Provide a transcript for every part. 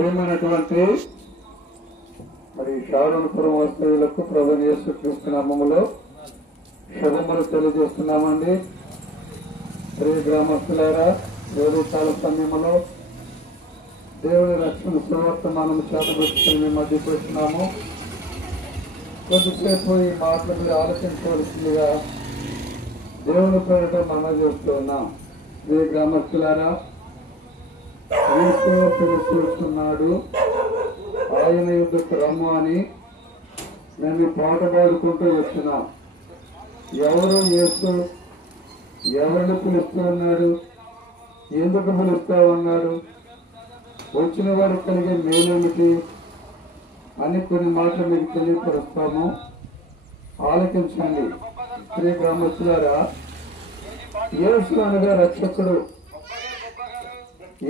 ప్రియమైనటువంటి మరి షారోన్పురం వాస్తవ్యులకు ప్రభువైన యేసుక్రీస్తు నామములో శుభములు తెలియజేస్తున్నామండి. ప్రియ గ్రామస్తులారా, ఉదయకాల సమయంలో దేవుని రక్షణ సువర్తమానము చేతబెట్టుకుని మేము మధ్యకు వచ్చినాము. కొద్దిసేపు ఈ మాటలు మీరు ఆలోచించవలసిందిగా దేవుని పేరిట మనం చేస్తూ ఉన్నాం. ప్రియ గ్రామస్తులారా, చూస్తున్నాడు ఆయన యుద్ధకు రమ్ము అని మేము పాట పాడుకుంటూ వచ్చినాం. ఎవరు యేసు, ఎవరిని పిలుస్తూ ఉన్నాడు, ఎందుకు పిలుస్తా ఉన్నాడు, వచ్చిన వారికి కలిగే మేలేమిటి అని కొన్ని మాటలు మీకు తెలియపరుస్తాము. ఆలకించండి. శ్రీ గ్రామస్తులారా, యేసు అనగా రక్షకుడు,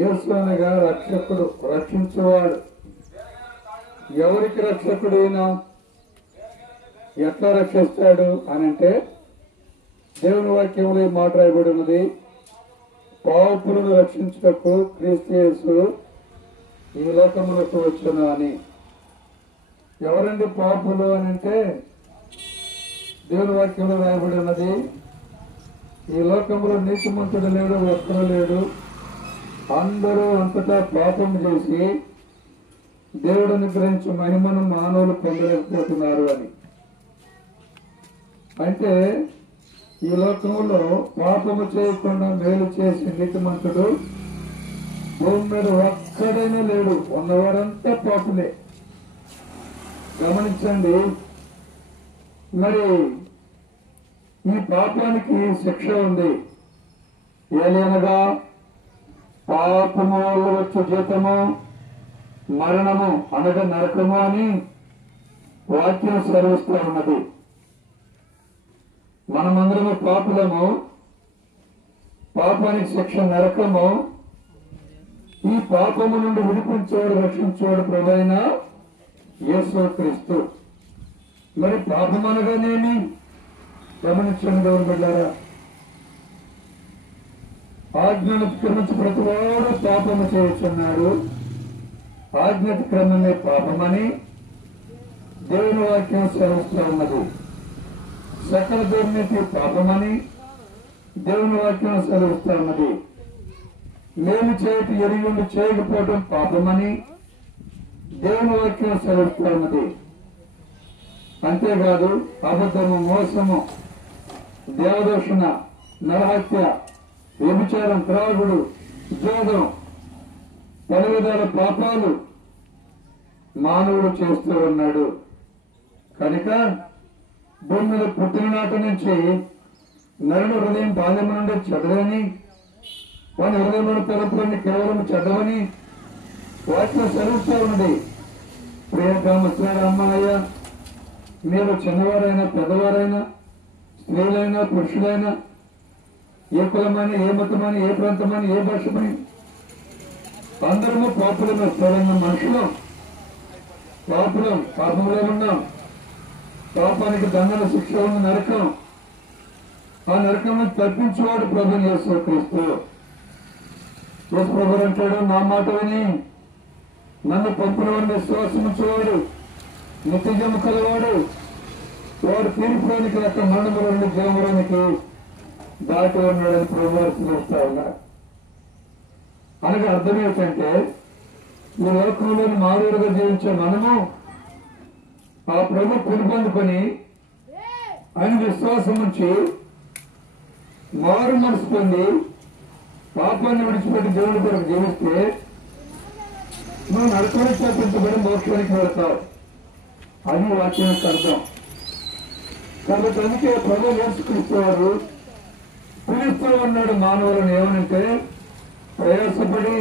యేసు అనగా రక్షకుడు, రక్షించేవాడు. ఎవరికి రక్షకుడు అయినా ఎట్లా రక్షిస్తాడు అని అంటే దేవుని వాక్యంలో ఈ మాట రాయబడి ఉన్నది, పాపులను రక్షించుటకు క్రీస్తు యేసు ఈ లోకములకు వచ్చును అని. ఎవరండి పాపులు అని అంటే దేవుని వాక్యంలో రాయబడి ఉన్నది, ఈ లోకంలో నీతిమంతుడు లేడు, ఒక్కడు లేడు, అందరూ అంతటా పాపం చేసి దేవుడు అనుగ్రహించి మహిమను మానవులు పొందలేకపోతున్నారు అని. అంటే ఈ లోకంలో పాపము చేయకుండా మేలు చేసి నీతిమంతుడు భూమి మీద ఒక్కడైనా లేడు, ఉన్నవారంతా పాపులే. గమనించండి. మరి ఈ పాపానికి శిక్ష ఉంది. ఏలనగా పాపము వల్ల వచ్చే జీతము మరణము అనగా నరకము అని వాక్యం సెలవిస్తూ ఉన్నది. మనమందరము పాపులము, పాపానికి శిక్ష నరకము. ఈ పాపము నుండి విడిపించేవాడు, రక్షించేవాడు ప్రభువైన యేసుక్రీస్తు. మరి పాపం అనగానేమి గమనించండి దేవుని బిడ్డలారా. ఆజ్ఞను అతిక్రమించి ప్రతివాడు పాపము చేయుచున్నాడు, ఆజ్ఞ అతిక్రమమే పాపమని దేవుని వాక్యం సెలవిస్తూ ఉన్నది. సకల దుర్నీతి పాపమని దేవుని వాక్యం సెలవిస్తూ ఉన్నది. మేము చేయటి ఎరిగి చేయకపోవడం పాపమని దేవుని వాక్యం సెలవిస్తూ ఉన్నది. అంతేకాదు అబద్ధము, మోసము, దేవదూషణ, నరహత్య, వ్యభిచారం, త్రాగుడు, ఉద్యోగం, పలు విధాల పాపాలు మానవుడు చేస్తూ ఉన్నాడు. కనుక భూమి మీద పుట్టిన నాటి నుంచి నరుడు హృదయం బాల్యము నుండి చెడ్డదని, వాని హృదయంలో తలుపులన్నీ కేవలం చెడ్డవని వాటిలో సెలవుస్తూ ఉన్నది. ప్రియ గ్రామస్తులారా, అమ్మాయ, మీరు చిన్నవారైనా పెద్దవారైనా, స్త్రీలైనా పురుషులైనా, ఏ కులమని, ఏ మతమని, ఏ ప్రాంతమని, ఏ భాషమని, అందరము పాపులమే. స్థూలంగా మనుషులం, పాపులం, పాపంలో ఉన్నాం. పాపానికి దండన, శిక్ష ఉన్న నరకం. ఆ నరకం నుంచి తప్పించేవాడు ప్రభువైన యేసుక్రీస్తు. యేసు ప్రభువు అంటాడు, నా మాట విని నన్ను పంపినవాడిని విశ్వాసముంచేవాడు నిత్యజము కలవాడు, వాడు తీర్పులోనికి లెక్క మరణములోని జీవములోనికి దాటి ఉన్నాడని ప్రభువారు చూస్తా ఉన్నారు. అనగా అర్థం ఏంటంటే, ఈ లోకంలోని మానవుడిగా జీవించే మనము ఆ ప్రభు పొందుకొని ఆయన విశ్వాసం ఉంచి మారు మనసు పొంది పాపాన్ని విడిచిపెట్టి దేవుడి కొరకు జీవిస్తే నువ్వు నరకానికి తప్పించబడి మోక్షానికి వెళతావు. అది వాక్యం యొక్క అర్థం. కాబట్టి అందుకే ప్రభు యేసుక్రీస్తు వారు పిలుస్తూ ఉన్నాడు మానవులను. ఏమనంటే, ప్రయాసపడి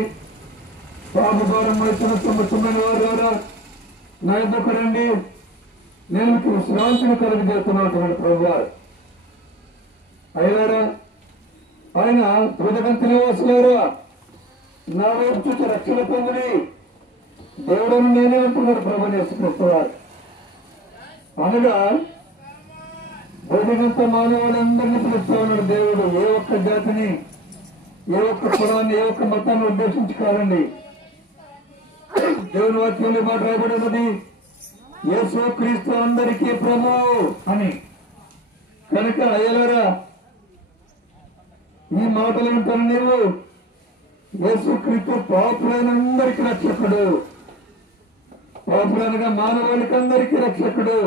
పాపభారం వచ్చిన సమస్తమైన వారు నా యొద్దకు రండి, నేను మీకు విశ్రాంతిని కలుగజేస్తున్నటువంటి ప్రభువారు. అయ్యారా, ఆయన తుదగంతులే వస్తున్నారా, నా వైపు చూసి రక్షణ పొందిని దేవుడని నేనే అంటున్నాడు ప్రభువుని యేసుక్రీస్తు వారు. అనగా బుద్ధిగంత మానవులందరినీ పిలుస్తూ ఉన్నాడు దేవుడు. ఏ ఒక్క జాతిని, ఏ ఒక్క కులాన్ని, ఏ ఒక్క మతాన్ని ఉద్దేశించి కాదండి. దేవుని వాక్యంలో మాట రాయబడి ఉన్నది, యేసు క్రీస్తు అందరికీ ప్రభువు అని. కనుక అయ్యలారా, ఈ మాటలు వింటాను నీవు, యేసు క్రీస్తు పాపులైన అందరికీ రక్షకుడు, పాపులనగా మానవాళికి అందరికీ రక్షకుడు.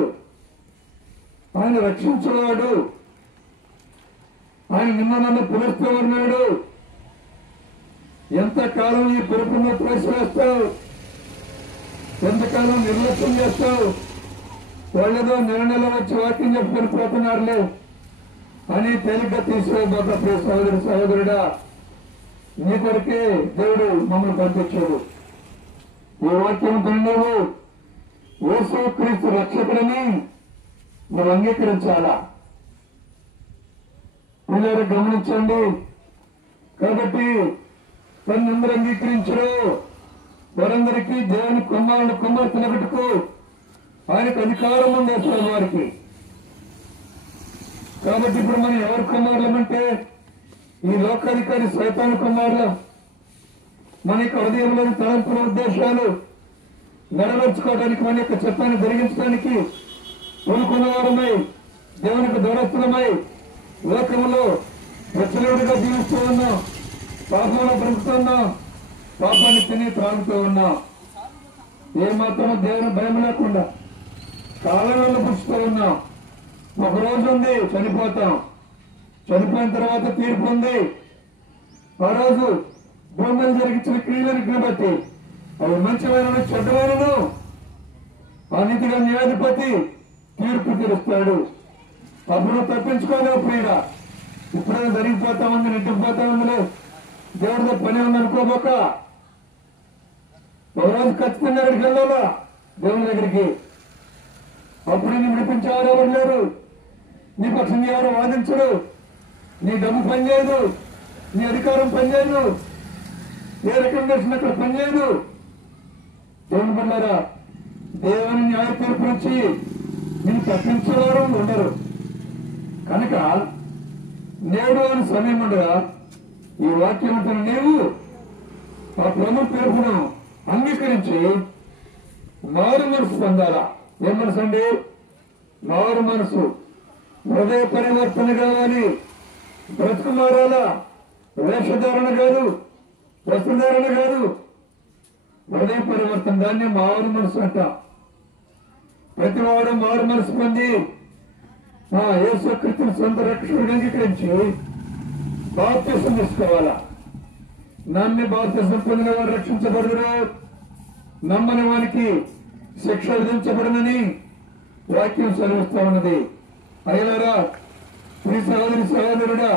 ఆయన రక్షించేవాడు, ఆయన నిన్న నన్ను పిలుస్తూ ఉన్నాడు. ఎంతకాలం ఈ పిలుపును త్రోసివేస్తావు, ఎంతకాలం నిర్లక్ష్యం చేస్తావు, వాళ్ళేదో నెల వచ్చి వాక్యం చెప్పుకొని పోతున్నారులే అని తేలిక తీసుకోబోక ప్రియ సహోదరి సహోదరుడా, నీ కొరికే దేవుడు మమ్మల్ని పంపించాడు. ఈ వాక్యంతో నువ్వు యేసు క్రీస్తు రక్షకుడని నువ్వు అంగీకరించాలా? పిల్లలు గమనించండి. కాబట్టి తనందరూ అంగీకరించరు, వారందరికీ దేవుని కుమార్తెనగట్టుకు ఆయనకు అధికారం ఉంది వారికి. కాబట్టి ఇప్పుడు మనం ఎవరి కుమారులమంటే ఈ లోకాధికారి సైతాను కుమారులం. మన యొక్క హృదయంలోని తలంపుల ఉద్దేశాలు నెరవేర్చుకోవడానికి, మన యొక్క చట్టాన్ని జరిగించడానికి పూనుకున్నవారమై, దేవునికి దూరస్తులమై లోకంలో ప్రచలుడిగా జీవిస్తూ ఉన్నాం, పాపంలో బ్రతుకుతున్నాం, పాపాన్ని తిని త్రాగుతూ ఉన్నాం. ఏమాత్రం దేవుని భయం లేకుండా కాలంలో పుచ్చుతూ ఉన్నాం. ఒక రోజు ఉంది, చనిపోతాం. చనిపోయిన తర్వాత తీర్పు ఉంది. ఆ రోజు భూమిలో జరిగించిన క్రియలను బట్టి అవి మంచివైన చెడ్డవైనను ఆ నీతిగా న్యాయాధిపతి తీర్పు తీరుస్తాడు. అప్పుడు తప్పించుకోలేవు ప్రియుడ. ఇప్పుడైనా జరిగిపోతా ఉంది, నెట్టిపోతా ఉందిలే, దేవుడితో పని ఉందనుకోబోక ఒక రోజు ఖచ్చితంగా అక్కడికి వెళ్ళాలా, దేవుని దగ్గరికి. అప్పుడు నీ విడిపించేవారు ఎవరు లేరు, నీ పక్షం ఎవరు వాదించరు, నీ డబ్బు పనిచేయదు, నీ అధికారం పనిచేయదు, ఏ రికమెండేషన్ అక్కడ పనిచేయదు. దేవుని బిడ్డలారా, దేవుని న్యాయ తీర్పు నుంచి నేను తప్పించేవారు ఉండరు. కనుక నేడు అని సమయం ఉండగా ఈ వాక్యం అంటున్న నీవు ఆ ప్రభు తీర్పును అంగీకరించి మారు మనసు పొందాలా. ఏం మనసు అండి? మారు మనసు. హృదయ పరివర్తన కావాలి, బ్రతుకు మారాలా. వేషధారణ కాదు, వస్త్రధారణ కాదు, హృదయ పరివర్తన. దాన్ని మారు మనసు అంట. ప్రతివాడు మారు మనసు పొంది యేసు క్రీస్తుని సొంత రక్షకుడిగా అంగీకరించి బాప్తిసం తీసుకోవాలా. నమ్మి బాప్తిసం పొందిన వారు రక్షించబడుదురు, నమ్మని వారికి శిక్ష విధించబడనని వాక్యం సెలవిస్తా ఉన్నది. అయ్యలారా, శ్రీ సహోదరి సహోదరుడా,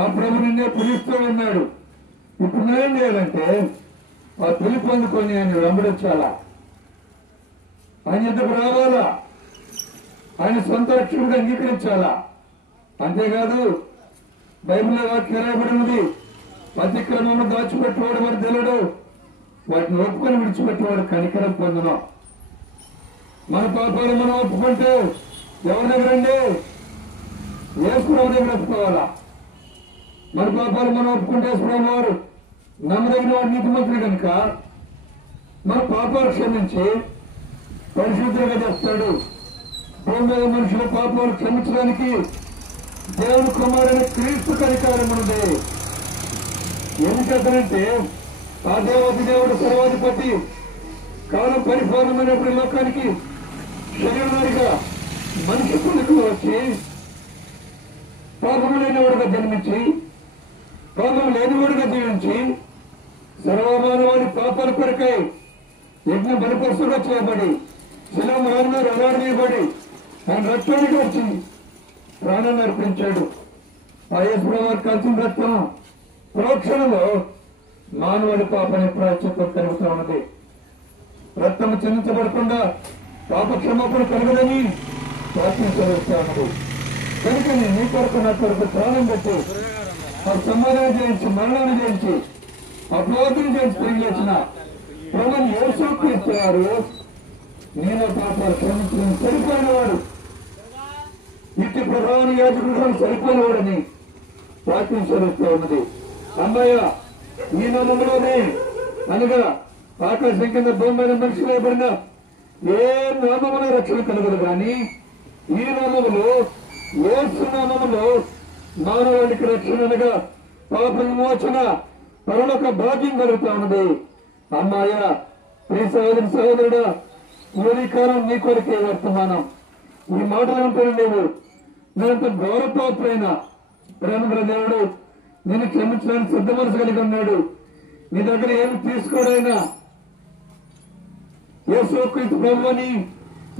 ఆ ప్రభు నిన్నే పిలుస్తూ ఉన్నాడు. ఇప్పుడు నేనేం చేయాలంటే ఆ పిలుపు పొందుకొని ఆయన వెంబడించాలా, ఆయన ఎద్దకు రావాలా, ఆయన సొంత రక్షకుడిగా అంగీకరించాలా. అంతేకాదు బైబిల్లో వాక్యం రాయబడినది, అతిక్రమము దాచిపెట్టేవాడు మరి తెలియడు, వాటిని ఒప్పుకొని విడిచిపెట్టేవాడు కనికరం పొందను. మన పాపాలు మనం ఒప్పుకుంటే ఎవరి దగ్గరండి? యేసుప్రభు దగ్గర ఒప్పుకోవాలా. మన పాపాలు మనం ఒప్పుకుంటే యేసుప్రభు వారు నమ్మదగిన వాడు నీతిమంతుడు కనుక మన పాపాలు క్షమించి పరిశుద్ధంగా చేస్తాడు. భూమి మీద మనుషుల పాపాలు క్షమించడానికి దేవుని కుమారుని క్రీస్తు అధికారం ఉన్నది. ఎందుకంటే ఆ దేవతి దేవుడు సర్వాధిపతి కాలం పరిపూర్ణమైనప్పుడు లోకానికి శరీరానిగా మనిషి పుట్టుకు వచ్చి పాపము లేనివాడుగా జన్మించి పాపం లేనివాడుగా జీవించి సర్వమానవాడి పాపాల కొరకై యజ్ఞ బలిపరుసుగా చేయబడి శిలం రాజుగా రవాడనీయబడి ఆయన రక్తానికి వచ్చి ప్రాణాన్ని అర్పించాడు. ఆ యేసుప్రభు వారు కలిసిన రక్తం ప్రోక్షణలో మానవుడి పాపని ప్రాయశ్చిత్తం కలుగుతూ ఉన్నది. రక్తము చెందించబడకుండా పాప క్షమాపణ కలగదని వాక్యం చదువుతూ ఉన్నది. కనుక నీ కొరకు నా కొరకు ప్రాణం పెట్టి ఆ సమాధానం చేయించి మరణాన్ని చేయించి అపవాదం చేయించి తిరిగి లేచిన ప్రభుని యేసు క్రీస్తు వారు నేను పాపాలు క్షమించడం సరిపోయినవాడు, ఇట్టి ప్రధాన యాజకుడు సరిపోయినవాడని వాక్యం చదువుతూ ఉన్నది. అమ్మాయ ఈ నామంలోనే అనగా ఆకాశం కింద భూమి మీద మనుషులు వేయబడిన ఏ నామమున రక్షణ కలగదు కానీ ఈ నామములో యేసు నామములో మానవుడికి రక్షణ అనగా పాప విమోచన పరలోక భాగ్యం కలుగుతా ఉన్నది. అమ్మాయ ప్రియ సహోదరుడా, ఈ కాలం నీ కొరికే వర్తమానం. ఈ మాటలు అంటాను లేవు. నేనంత గౌరవప్రాప్తులైన ప్రేమగల దేవుడు నేను క్షమించడానికి సిద్ధ మనసు కలిగి ఉన్నాడు. నీ దగ్గర ఏమి తీసుకోడైనా యేసుక్రీస్తు ప్రభువని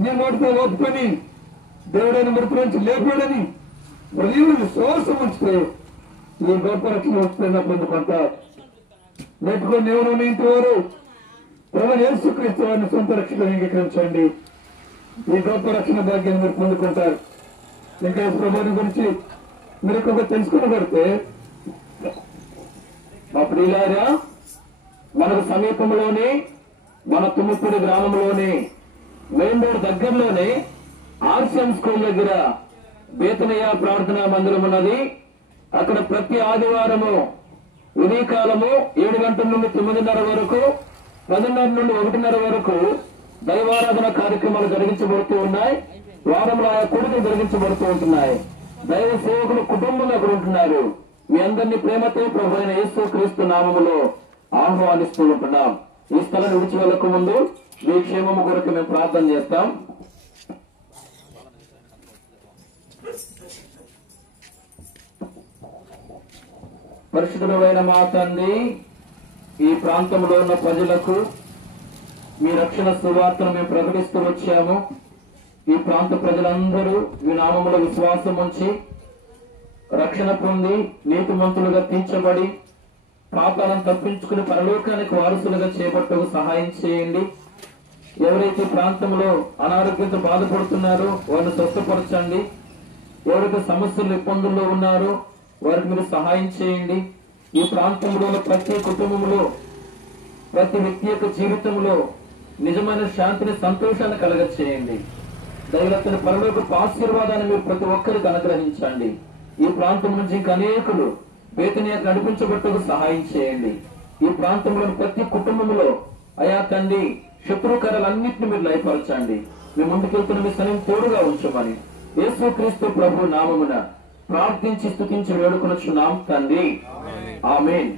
నీ నోటితో ఒప్పుకొని దేవుడైన మృతి నుంచి లేపాడని హృదయంలో విశ్వాసం ఉంచితే ఈ గొప్ప రక్షణ వస్తుందా పొందుకుంటారు. నెట్టుకొని ఎవరు నీ ఇంటి వారు ప్రభు యేసుక్రీస్తు వారిని సొంత రక్షణ అంగీకరించండి. ఈ గొప్ప రక్షణ భాగ్యాన్ని మీరు పొందుకుంటారు. ఇంకా ప్రభుని గురించి మీరు ఇంకొక తెలుసుకునబడితే మా ప్రియులారా, మనకు సమీపంలోనే మన తుమ్ముపూడి గ్రామంలోనే మెయిన్ రోడ్ దగ్గరలోనే ఆర్సిఎం స్కూల్ దగ్గర బేతనయ్య ప్రార్థనా మందిరం ఉన్నది. అక్కడ ప్రతి ఆదివారము ఉదయకాలము 7 గంటల నుండి 9:30 వరకు, 10:30 నుండి 1:30 వరకు దైవారాధన కార్యక్రమాలు జరిగించబడుతూ ఉన్నాయి. వారంలో ఆ కూడికలు జరిగించబడుతూ ఉంటున్నాయి. దైవ సేవకులు కుటుంబంగా అక్కడ ఉంటున్నారు. మీ అందరినీ ప్రేమతో ప్రభు అయిన యేసుక్రీస్తు నామములో ఆహ్వానిస్తూ ఉంటున్నాం. ఈ స్థలాన్ని విడిచి వెళ్ళక ముందు మీ క్షేమము కొరకు మేము ప్రార్థన చేస్తాం. పరిశుద్ధుడైన మా తండ్రి, ఈ ప్రాంతంలో ఉన్న ప్రజలకు మీ రక్షణ సువార్తను మేము ప్రకటిస్తూ వచ్చాము. ఈ ప్రాంత ప్రజలందరూ మీ నామములో విశ్వాసం ఉంచి రక్షణ పొంది నీతిమంతులుగా తీర్చబడి పాపాలను తప్పించుకుని పరలోకానికి వారసులుగా చేపట్టకు సహాయం చేయండి. ఎవరైతే ప్రాంతంలో అనారోగ్యంతో బాధపడుతున్నారో వారిని స్వస్థపరచండి. ఎవరైతే సమస్యలు ఇబ్బందుల్లో ఉన్నారో వారికి మీరు సహాయం చేయండి. ఈ ప్రాంతంలో ప్రతి కుటుంబంలో ప్రతి వ్యక్తి యొక్క జీవితంలో నిజమైన శాంతిని సంతోషాన్ని కలగ చేయండి. దైవత్తుని పరలోకపు ఆశీర్వాదాన్ని మీరు ప్రతి ఒక్కరికి అనుగ్రహించండి. ఈ ప్రాంతం నుంచి ఇంకా అనేకులు బేతనీయకు నడిపించబట్టకు సహాయం చేయండి. ఈ ప్రాంతంలోని ప్రతి కుటుంబంలో అయా తండ్రి శత్రుకరలన్నింటినీ మీరు లయపరచండి. మీ ముందుకెళ్తున్న మీ సన్నిధిని తోడుగా ఉంచమని యేసుక్రీస్తు ప్రభు నామమున ప్రార్థించి స్తుతించి వేడుకొనుచున్నాం తండ్రి. ఆమేన్.